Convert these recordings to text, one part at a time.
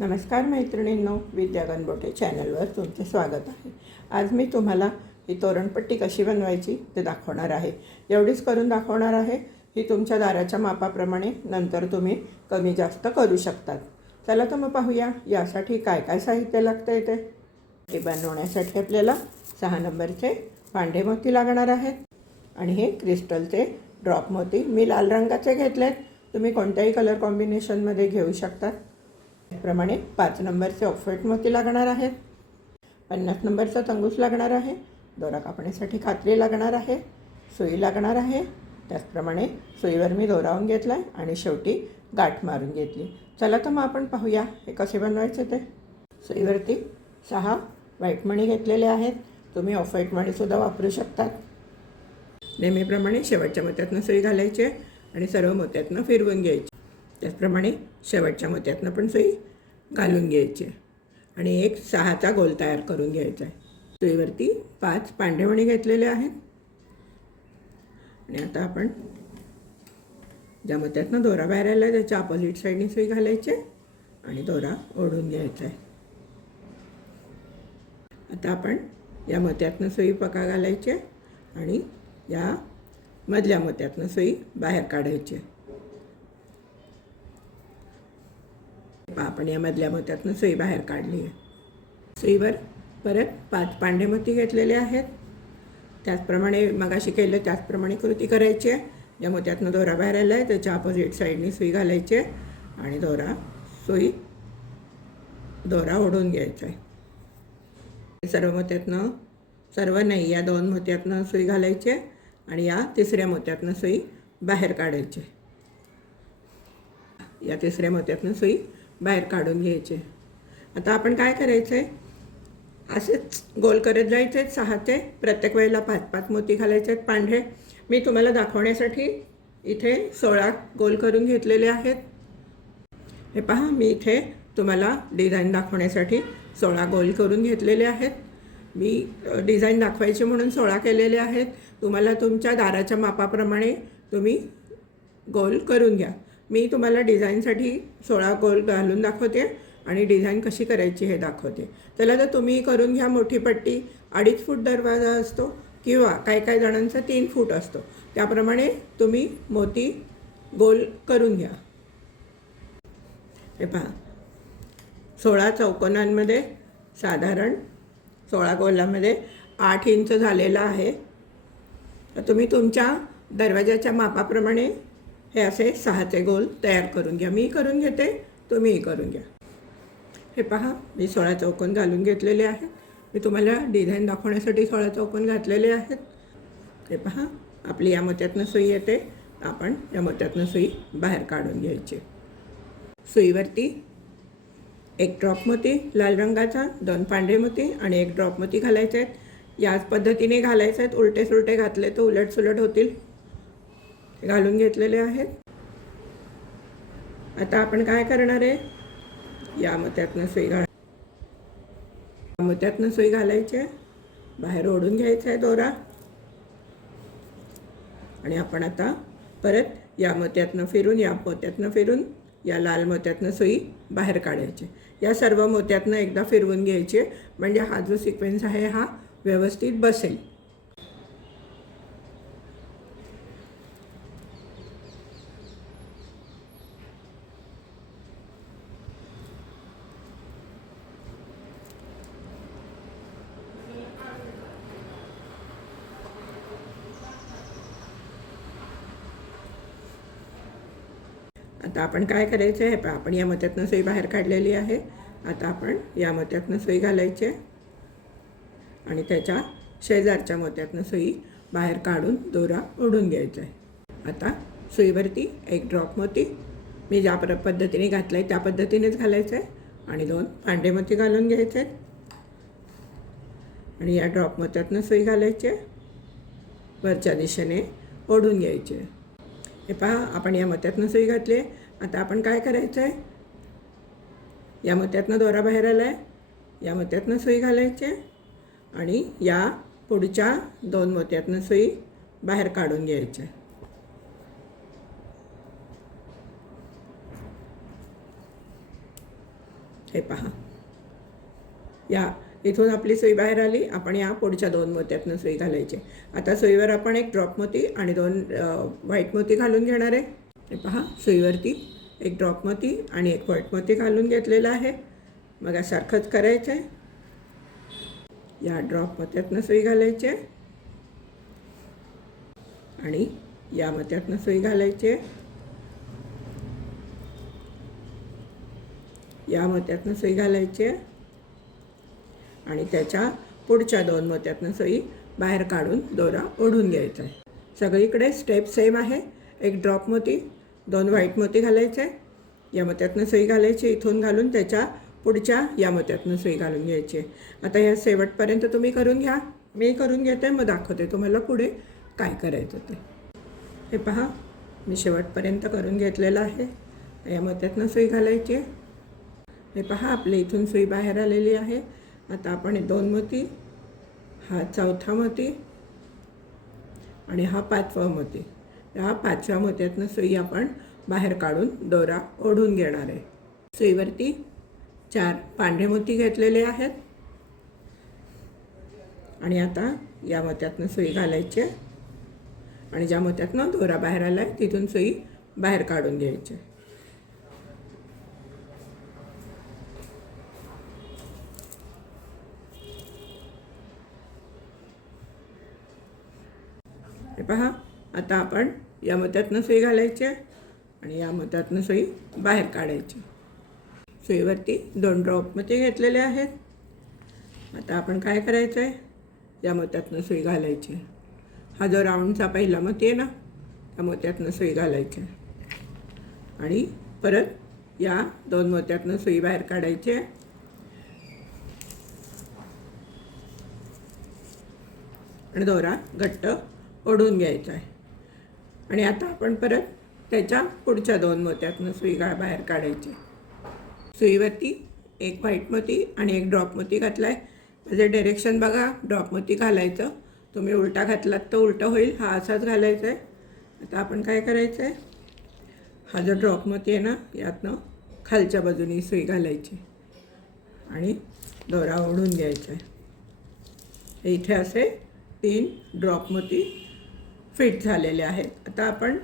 नमस्कार मैत्रिणींनो विद्या गणबोटे चॅनलवर तुमचे स्वागत आहे. आज मी तुम्हाला ही तोरणपट्टी कशी बनवायची ते दाखवणार आहे. एवढीच करून दाखवणार आहे ही तुमच्या दाराच्या मापाप्रमाणे नंतर तुम्ही कमी जास्त करू शकतात. चला तर मग पाहूया यासाठी काय काय साहित्य लागतं येते ते बनवण्यासाठी आपल्याला सहा नंबरचे पांढे मोती लागणार आहेत. आणि हे क्रिस्टलचे ड्रॉप मोती मी लाल रंगाचे घेतलेत. तुम्ही कोणत्याही कलर कॉम्बिनेशनमध्ये घेऊ शकतात. त्याप्रमाणे पाच नंबरचे ऑफवेट मोती लागणार आहेत. पन्नास नंबरचा तंगूस लागणार आहे. दोरा कापण्यासाठी कात्री लागणार आहे. सुई लागणार आहे. त्याचप्रमाणे सुईवर मी दोरावून घेतला आहे आणि शेवटी गाठ मारून घेतली. चला तर मग आपण पाहूया हे कसे बनवायचे ते. सुईवरती सहा व्हाईट मणी घेतलेले आहेत. तुम्ही ऑफ व्हाईट मणीसुद्धा वापरू शकतात. नेहमीप्रमाणे शेवटच्या मोत्यातनं सुई घालायची आणि सर्व मोत्यातनं फिरवून घ्यायची त्याचप्रमाणे शेवटच्या मोत्यातनं पण सुई घालून घ्यायची आहे. आणि एक सहाचा गोल तयार करून घ्यायचा आहे. सुईवरती पाच पांढरेमणी घेतलेले आहेत. आणि आता आपण ज्या मोत्यातनं दोरा बाहेर आला त्याच्या अपोजिट साईडने सुई घालायची आणि दोरा ओढून घ्यायचा आहे. आता आपण या मोत्यातनं सुई पका घालायची आणि या मधल्या मोत्यातनं सुई बाहेर काढायची आपण या मधल्या मोत्यातनं सुई बाहेर काढली आहे. सुईवर परत पाच पांढे मोती घेतलेले आहेत. त्याचप्रमाणे मगाशी केलं त्याचप्रमाणे कृती करायची आहे. ज्या मोत्यातनं दोरा बाहेर आला आहे त्याच्या अपोजिट साईडनी सुई घालायची आहे आणि दोरा सुई दोरा ओढून घ्यायचा आहे. सर्व मोत्यातनं सर्व नाही या दोन मोत्यातनं सुई घालायची आणि या तिसऱ्या मोत्यातनं सुई बाहेर काढायची या तिसऱ्या मोत्यातनं सुई बाहेर काढून घ्यायचे. आता आपण काय करायचं आहे असेच गोल करत जायचे आहेत सहाचे प्रत्येक वेळेला पाच पाच मोती घालायचे आहेत पांढरे मी तुम्हाला दाखवण्यासाठी इथे सोळा गोल करून घेतलेले आहेत. हे पहा मी इथे तुम्हाला डिझाईन दाखवण्यासाठी सोळा गोल करून घेतलेले आहेत. मी डिझाईन दाखवायचे म्हणून सोळा केलेले आहेत. तुम्हाला तुमच्या दाराच्या मापाप्रमाणे तुम्ही गोल करून घ्या. मी तुम्हाला डिझाईनसाठी सोळा गोल घालून दाखवते आणि डिझाईन कशी करायची हे दाखवते. त्याला तर तुम्ही करून घ्या मोठी पट्टी अडीच फूट दरवाजा असतो किंवा काही काही जणांचा तीन फूट असतो. त्याप्रमाणे तुम्ही मोती गोल करून घ्या. हे पहा. सोळा चौकोनांमध्ये साधारण सोळा गोलामध्ये आठ इंच झालेला आहे. तर तुम्ही तुमच्या दरवाजाच्या मापाप्रमाणे हे असे सहाचे गोल तयार करून घ्या. मी करून घेते तुम्हीही करून घ्या. हे पहा मी सोळा चौकोन घालून घेतलेले आहेत. मी तुम्हाला डिझाईन दाखवण्यासाठी सोळा चौकोन घातलेले आहेत. हे पहा आपली या मोत्यातनं सुई येते. आपण या मोत्यातनं सुई बाहेर काढून घ्यायची. सुईवरती एक ड्रॉप मोती लाल रंगाचा दोन पांढरे मोती आणि एक ड्रॉप मोती घालायचे आहेत. याच पद्धतीने घालायचे आहेत. उलटे सुलटे घातले तर उलट सुलट होतील. घालून घेतलेले आहेत. आता आपण काय करणार आहे? या मत्यातनं सुई घाल या सुई घालायची. आहे बाहेर ओढून घ्यायचा आहे दोरा. आणि आपण आता परत या मोत्यातनं फिरून या मोत्यातनं फिरून या लाल मोत्यातनं सुई बाहेर काढायची. या सर्व मोत्यातनं एकदा फिरवून घ्यायचे. म्हणजे हा जो सिक्वेन्स आहे हा व्यवस्थित बसेल. आता आपण काय करायचं आहे? आपण या मत्यातनं सुई बाहेर काढलेली आहे. आता आपण या मत्यातनं सुई घालायची आहे. आणि त्याच्या शेजारच्या मोत्यातनं सुई बाहेर काढून दोरा ओढून घ्यायचा आहे. आता सुईवरती एक ड्रॉप मोती मी ज्या प्र पद्धतीने घातलं आहे त्या पद्धतीनेच घालायचं आहे. आणि दोन पांढरे मोती घालून घ्यायचे आहेत. आणि या ड्रॉप मोत्यातनं सुई घालायची आहे. वरच्या दिशेने ओढून घ्यायची आहे. हे पहा आपण या मत्यातनं सुई घातली आहे. आता आपण काय करायचं आहे? या मत्यातनं दोरा बाहेर आला आहे या मत्यातनं सुई घालायची आहे. आणि या पुढच्या दोन मोत्यातनं सुई बाहेर काढून घ्यायची आहे. हे पहा. या इथून आपली सुई बाहेर आली आपण या पुढच्या दोन मोत्यातनं सुई घालायची. आता सुईवर आपण एक ड्रॉप मोती आणि दोन व्हाईट मोती घालून घेणार आहे. हे पहा सुईवरती एक ड्रॉप मोती आणि एक व्हाईट मोती घालून घेतलेलं आहे. मग यासारखंच करायचं आहे या ड्रॉप मोत्यातनं सुई घालायची आहे आणि या मोत्यातनं सुई घालायची आहे या मोत्यातनं सुई घालायची आहे आणि त्याच्या पुढच्या दोन मोत्यातनं सुई बाहेर काढून दोरा ओढून घ्यायचा आहे. सगळीकडे स्टेप सेम आहे. एक ड्रॉप मोती दोन व्हाईट मोती घालायचे या मोत्यातनं सुई घालायची इथून घालून त्याच्या पुढच्या या मोत्यातनं सुई घालून घ्यायची आहे. आता या शेवटपर्यंत तुम्ही करून घ्या. मी करून घेते मग दाखवते तुम्हाला पुढे काय करायचं ते. हे पहा मी शेवटपर्यंत करून घेतलेलं आहे. या मोत्यातनं सुई घालायची आहे. हे पहा आपल्या इथून सुई बाहेर आलेली आहे. आता आपण दोन मोती हा चौथा मोती आणि हा पाचवा मोती. या पाचव्या मोत्यातनं सुई आपण बाहेर काढून दोरा ओढून घेणार आहे. सुईवरती चार पांढरे मोती घेतलेले आहेत. आणि आता या मोत्यातनं सुई घालायची आहे. आणि ज्या मोत्यातनं दोरा बाहेर आला आहे तिथून सुई बाहेर काढून घ्यायची पहा. आता आपण या मोत्यातनं सुई घालायची आहे आणि या मतातनं सुई बाहेर काढायची सुईवरती दोन ड्रॉप मते घेतलेले आहेत. आता आपण काय करायचं आहे या मोत्यातनं सुई घालायची. आहे. हा जो राऊंडचा पहिला मत आहे ना त्या मोत्यातनं सुई घालायची आहे. आणि परत या दोन मोत्यातनं सुई बाहेर काढायची आहे आणि दोरा घट्ट ओढून घ्यायचा आहे. आणि आता आपण परत त्याच्या पुढच्या दोन मोत्यातनं सुई गा बाहेर काढायची. सुईवरती एक व्हाईट मोती आणि एक ड्रॉप मोती घातला आहे म्हणजे डायरेक्शन बघा ड्रॉप मोती घालायचं. तुम्ही उलटा घातलात तर उलटं होईल हा असाच घालायचा आहे आता आपण काय करायचं आहे हा जो ड्रॉप मोती आहे ना यातनं खालच्या बाजूनी सुई घालायची. आणि दोरा ओढून घ्यायचा आहे. इथे असे तीन ड्रॉप मोती फिट झालेले आहेत. आता आपण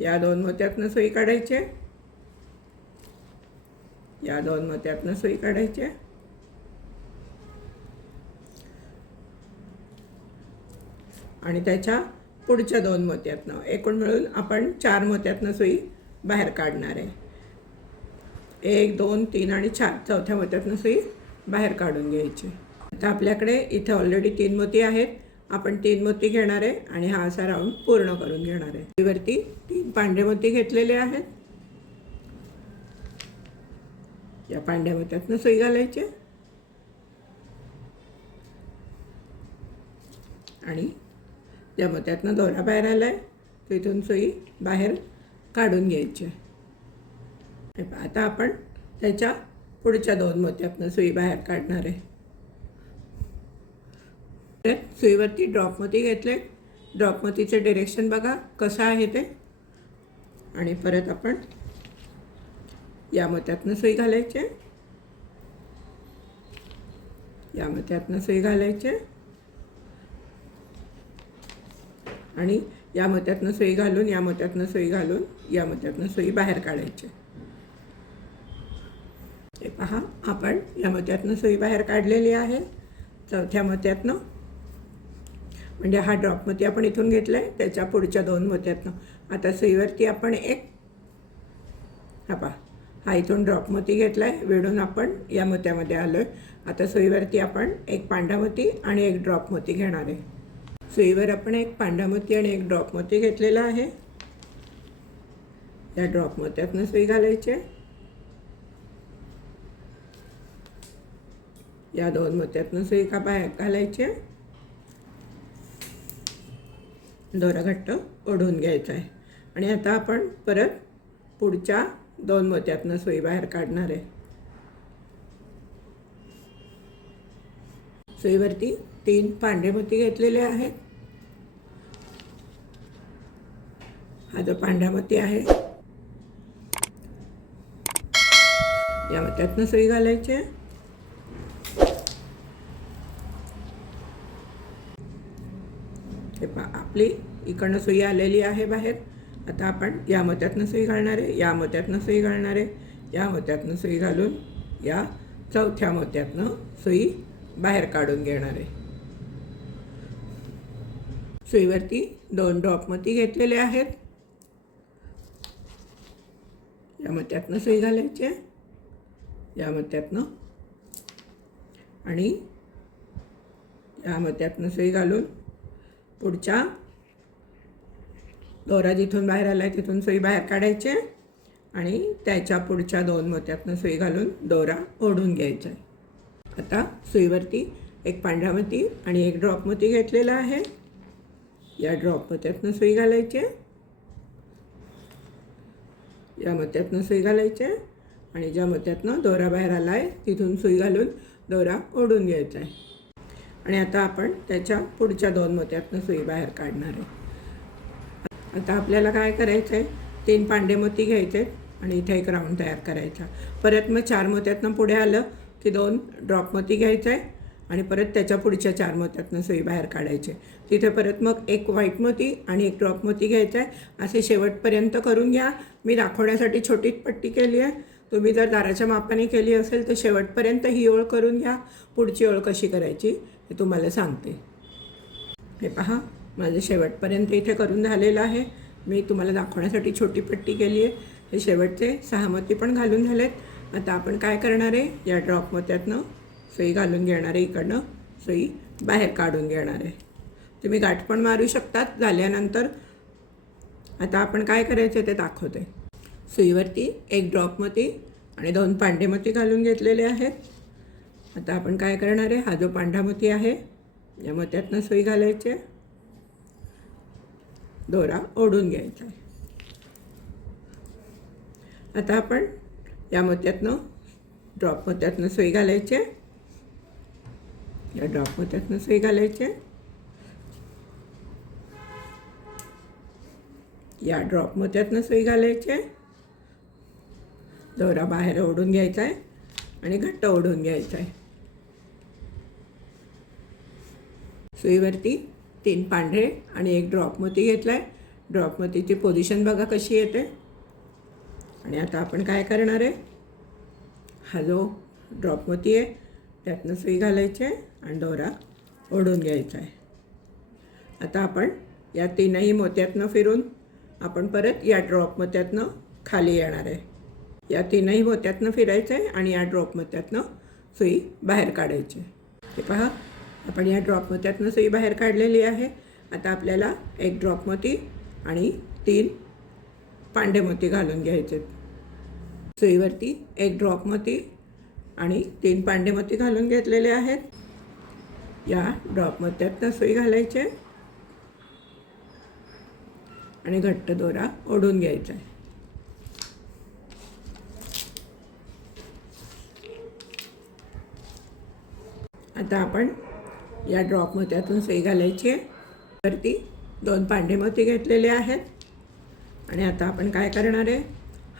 या दोन मोत्यातनं सुई काढायचे. या दोन मोत्यातनं सुई काढायचे. आणि त्याच्या पुढच्या दोन मोत्यातनं एकूण मिळून आपण चार मोत्यातनं सुई बाहेर काढणार आहे. एक दोन तीन आणि चार चौथ्या मोत्यातनं सुई बाहेर काढून घ्यायची. आता आपल्याकडे इथे ऑलरेडी तीन मोती आहेत. आपण तीन मोती घेणार आहे आणि हा असा राऊंड पूर्ण करून घेणार आहे. वरती तीन पांढरे मोती घेतलेले आहेत. या पांढऱ्या मोत्यातनं सुई घालायची आणि या मोत्यातनं दोरा बाहेर आला आहे तिथून सुई बाहेर काढून घ्यायची आहे. आता आपण त्याच्या पुढच्या दोन मोत्यातनं सुई बाहेर काढणार आहे. सुईवरती ड्रॉपमती घेतले ड्रॉपमतीचे डिरेक्शन बघा कसं आहे ते. आणि परत आपण या मत्यातनं सुई घालायचे. या मत्यातनं सुई घालायचे. आणि या मत्यातनं सुई घालून या मत्यातनं सुई घालून या मत्यातनं सुई बाहेर काढायची. हे पहा आपण या मत्यातनं सुई बाहेर काढलेली आहे. चौथ्या मत्यातनं म्हणजे हा ड्रॉप मोती आपण इथून घेतला आहे त्याच्या पुढच्या दोन मोत्यातनं. आता सुईवरती आपण एक हा पा हा इथून ड्रॉप मोती घेतला आहे वेढून आपण या मोत्यामध्ये आलो आहे आता सुईवरती आपण एक पांढरा मोती आणि एक ड्रॉप मोती घेणार आहे. सुईवर आपण एक पांढरा मोती आणि एक ड्रॉप मोती घेतलेला आहे. या ड्रॉप मोत्यातनं सुई घालायची या दोन मोत्यातनं सुई का बाहेर घालायची आहे. दोरा घट्ट ओढून घ्यायचा आहे. आणि आता आपण परत पुढच्या दोन मोत्यातनं सुई बाहेर काढणार आहे. सुईवरती तीन पांढरे मोती घेतलेले आहेत. हा जो पांढरा मोती आहे या मोत्यातनं सुई घालायची आहे. हे पा आपली इकडनं सुई आलेली आहे बाहेर. आता आपण या मोत्यातनं सुई घालणार आहे या मोत्यातनं सुई घालणार आहे या मोत्यातनं सुई घालून या चौथ्या मोत्यातनं सुई बाहेर काढून घेणार आहे. सुईवरती दोन ड्रॉप मोती घेतलेले आहेत. या मोत्यातनं सुई घालायची आहे. या मोत्यातनं आणि या मोत्यातनं सुई घालून पुढच्या. दोरा जिथून बाहेर आला आहे तिथून सुई बाहेर काढायची आणि त्याच्या पुढच्या दोन मोत्यातनं सुई घालून दोरा ओढून घ्यायचा. आहे आता सुईवरती एक पांढरा मोती आणि एक ड्रॉप मोती घेतलेला आहे. या ड्रॉप मोत्यातनं सुई घालायची. आहे या मोत्यातनं सुई घालायची आहे आणि ज्या मोत्यातनं दोरा बाहेर आला आहे तिथून सुई घालून दोरा ओढून घ्यायचा आहे. आणि आता आपण त्याच्या पुढच्या दोन मोत्यातनं सुई बाहेर काढणार आहे. आता आपल्याला काय करायचं आहे तीन पांडे मोती घ्यायचे आणि इथे एक राऊंड तयार करायचा. परत मग चार मोत्यातनं पुढे आलं की दोन ड्रॉप मोती घ्यायचं आहे आणि परत त्याच्या पुढच्या चार मोत्यातनं सुई बाहेर काढायचे. तिथे परत मग एक व्हाईट मोती आणि एक ड्रॉप मोती घ्यायचा आहे असे शेवटपर्यंत करून घ्या. मी दाखवण्यासाठी छोटीच पट्टी केली आहे. तुम्ही जर दाराच्या मापाने केली असेल तर शेवटपर्यंत ही ओळ करून घ्या. पुढची ओळ कशी करायची? हे तुम्हाला सांगते. हे पहा माझं शेवटपर्यंत इथे करून झालेलं आहे. मी तुम्हाला दाखवण्यासाठी छोटी पट्टी केली आहे. हे शेवटचे सहा मोती पण घालून झालेत. आता आपण काय करणार आहे? या ड्रॉप मोत्यातनं सुई घालून घेणार आहे इकडनं. सुई बाहेर काढून घेणार आहे. तुम्ही गाठ पण मारू शकतात. झाल्यानंतर आता आपण काय करायचं ते दाखवते. सुईवरती एक ड्रॉप मोती आणि दोन पांढे मोती घालून घेतलेले आहेत. आता आपण काय करणार आहे? हा जो पांढरा मोती आहे या मोत्यातनं सुई घालायची. दोरा ओढून घ्यायचा आहे. आता आपण या मोत्यातनं ड्रॉप मोत्यातनं सुई घालायची. या ड्रॉप मोत्यातनं सुई घालायची. आहे या ड्रॉप मोत्यातनं सुई घालायची. आहे दोरा बाहेर ओढून घ्यायचा आहे आणि घट्ट ओढून घ्यायचा आहे. सुईवरती तीन पांढरे आणि एक ड्रॉप मोती घेतला आहे ड्रॉप मोतीची पोझिशन बघा कशी येते. आणि आता आपण काय करणार आहे? हा जो ड्रॉप मोती आहे त्यातनं सुई घालायची आहे आणि दोरा ओढून घ्यायचा आहे. आता आपण या तीनही मोत्यातनं फिरून आपण परत या ड्रॉप मोत्यातनं खाली येणार आहे. या तीनही मोत्यातनं फिरायचं आहे आणि या ड्रॉप मोत्यातनं सुई बाहेर काढायची हे पहा आपण या ड्रॉप मोत्यातनं सुई बाहेर काढलेली आहे. आता आपल्याला एक ड्रॉप मोती आणि तीन पांडे मोती घालून घ्यायचे सुईवरती एक ड्रॉप मोती आणि तीन पांडे मोती घालून घेतलेले आहेत. या ड्रॉप मोत्यातनं सुई घालायचे. आणि घट्ट दोरा ओढून घ्यायचा आहे. आता आपण या ड्रॉप मोत्यातून सुई घालायची आहे. वरती दोन पांढरे मोती घेतलेले आहेत. आणि आता आपण काय करणार आहे?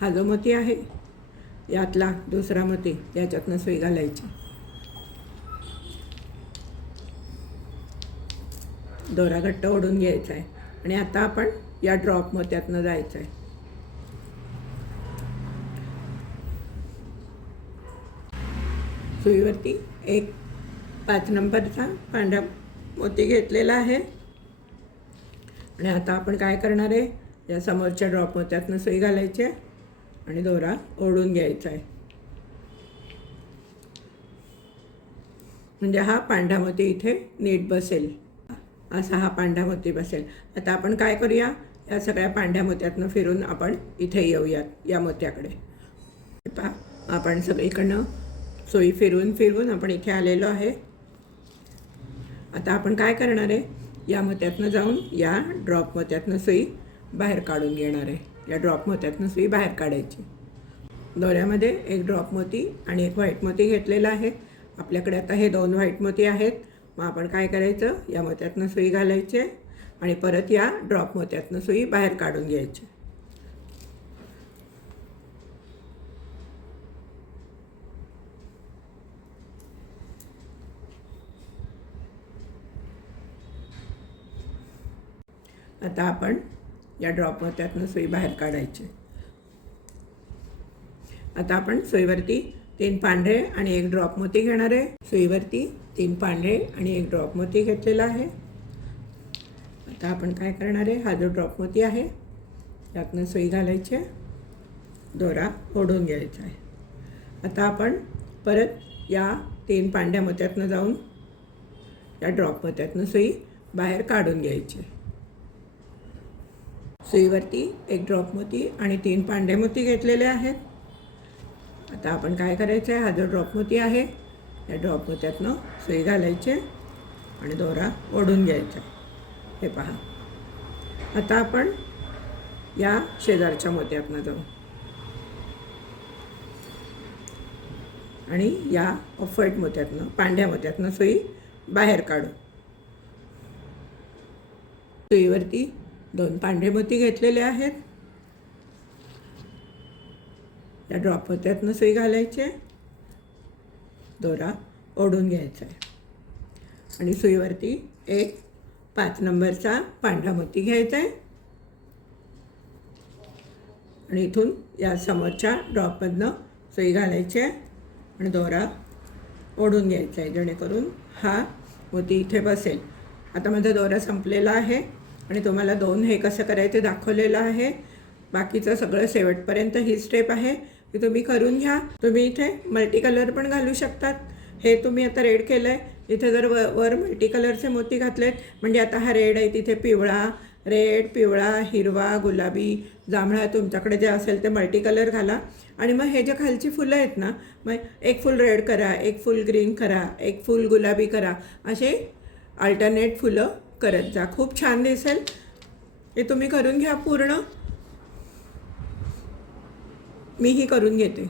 हा जो मोती आहे यातला दुसरा मोती याच्यातनं सुई घालायची. दोरा घट्ट ओढून घ्यायचा आहे. आणि आता आपण या ड्रॉप मोत्यातनं जायचं आहे. सुईवरती एक पाच नंबरचा पांढरा मोती घेतलेला आहे. आणि आता आपण काय करणार आहे? या समोरच्या ड्रॉप मोत्यातनं सुई घालायची आहे आणि दोरा ओढून घ्यायचा आहे. म्हणजे हा पांढरा मोती इथे नीट बसेल. असा हा पांढरा मोती बसेल. आता आपण काय करूया? या सगळ्या पांढऱ्या मोत्यातनं फिरून आपण इथे येऊयात या मोत्याकडे. पहा आपण सगळीकडनं सोयी फिरून फिरून आपण इथे आलेलो आहे. आता आपण काय करणार आहे? या मत्यातनं जाऊन या ड्रॉप मत्यातनं सुई बाहेर काढून घेणार आहे. या ड्रॉप मत्यातनं सुई बाहेर काढायची. दोऱ्यामध्ये एक ड्रॉप मोती आणि एक व्हाईट मोती घेतलेला आहे. आपल्याकडे आता हे दोन व्हाईट मोती आहेत. मग आपण काय करायचं? या मोत्यातनं सुई घालायचे आणि परत या ड्रॉप मोत्यातनं सुई बाहेर काढून घ्यायची आता आपण या ड्रॉप त्यातनं सुई बाहेर काढायची. आता आपण सुईवरती तीन पांढरे आणि एक ड्रॉप मोती घेणार आहे. सुईवरती तीन पांढरे आणि एक ड्रॉप मोती घेतलेला आहे. आता आपण काय करणार आहे? हा जो ड्रॉप मोती आहे त्यातनं सुई घालायची आहे. दोरा ओढून घ्यायचा आहे. आता आपण परत या तीन पांढऱ्या मोत्यातनं जाऊन या ड्रॉप मोत्यातनं सुई बाहेर काढून घ्यायची सुईवरती एक ड्रॉप मोती आणि तीन पांढरे मोती घेतलेले आहेत. आता आपण काय करायचं आहे? हा जो ड्रॉप मोती आहे या ड्रॉप मोत्यातनं सुई घालायची आणि दोरा ओढून घ्यायचा. हे पहा. आता आपण या शेजारच्या मोत्यातनं जाऊ. आणि या ऑफर्ट मोत्यातनं पांढऱ्या मोत्यातनं सुई बाहेर काढू. सुईवरती दोन पांढरे मोती घेतलेले आहेत. या ड्रॉप होत्यातनं सुई घालायचे दोरा ओढून घ्यायचा आहे. आणि सुईवरती एक पाच नंबरचा पांढरा मोती घ्यायचा आहे. आणि इथून या समोरच्या ड्रॉपमधनं सुई घालायची आहे. आणि दोरा ओढून घ्यायचा आहे जेणेकरून हा मोती इथे बसेल. आता माझा दोरा संपलेला आहे. आणि तुम्हाला दोन हे कसं करायचं दाखवलेलं आहे. बाकीचं सगळं शेवटपर्यंत ही स्टेप आहे. ती तुम्ही करून घ्या. तुम्ही इथे मल्टी कलर पण घालू शकतात. हे तुम्ही आता रेड केलं आहे इथे जर व वर मल्टी कलरचे मोती घातलेत म्हणजे आता हा रेड आहे तिथे पिवळा रेड पिवळा हिरवा गुलाबी जांभळा तुमच्याकडे जे असेल ते मल्टी कलर घाला. आणि मग हे जे खालची फुलं आहेत ना मग एक फुल रेड करा एक फुल ग्रीन करा एक फुल गुलाबी करा. असे अल्टरनेट फुलं करत जा. खूप छान दिसेल. हे तुम्ही करून घ्या पूर्ण. मीही करून घेते.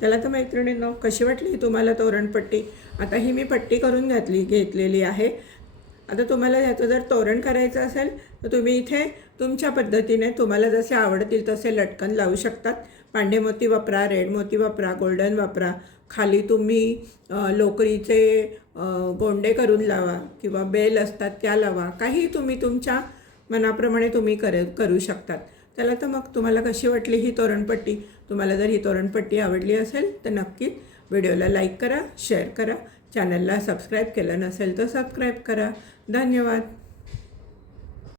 त्याला तर मैत्रिणींनो कशी वाटली तुम्हाला तोरणपट्टी आता ही मी पट्टी करून घातली घेतलेली आहे. आता तुम्हाला ह्याचं जर तोरण करायचं असेल तर तुम्ही इथे तुमच्या पद्धतीने तुम्हाला जसे आवडतील तसे लटकन लावू शकतात. पांढे मोती वापरा रेड मोती वापरा गोल्डन वापरा. खाली तुम्ही लोकरीचे गोंडे करून लावा किंवा बेल असतात त्या लावा. काही तुम्ही तुमच्या मनाप्रमाणे तुम्ही कर करू शकतात. त्याला तर मग तुम्हाला कशी वाटली ही तोरणपट्टी? तुम्हाला जर ही तोरणपट्टी आवडली असेल तर नक्कीच व्हिडिओला लाईक करा शेअर करा. चॅनलला सबस्क्राईब केलं नसेल तर सबस्क्राईब करा. धन्यवाद.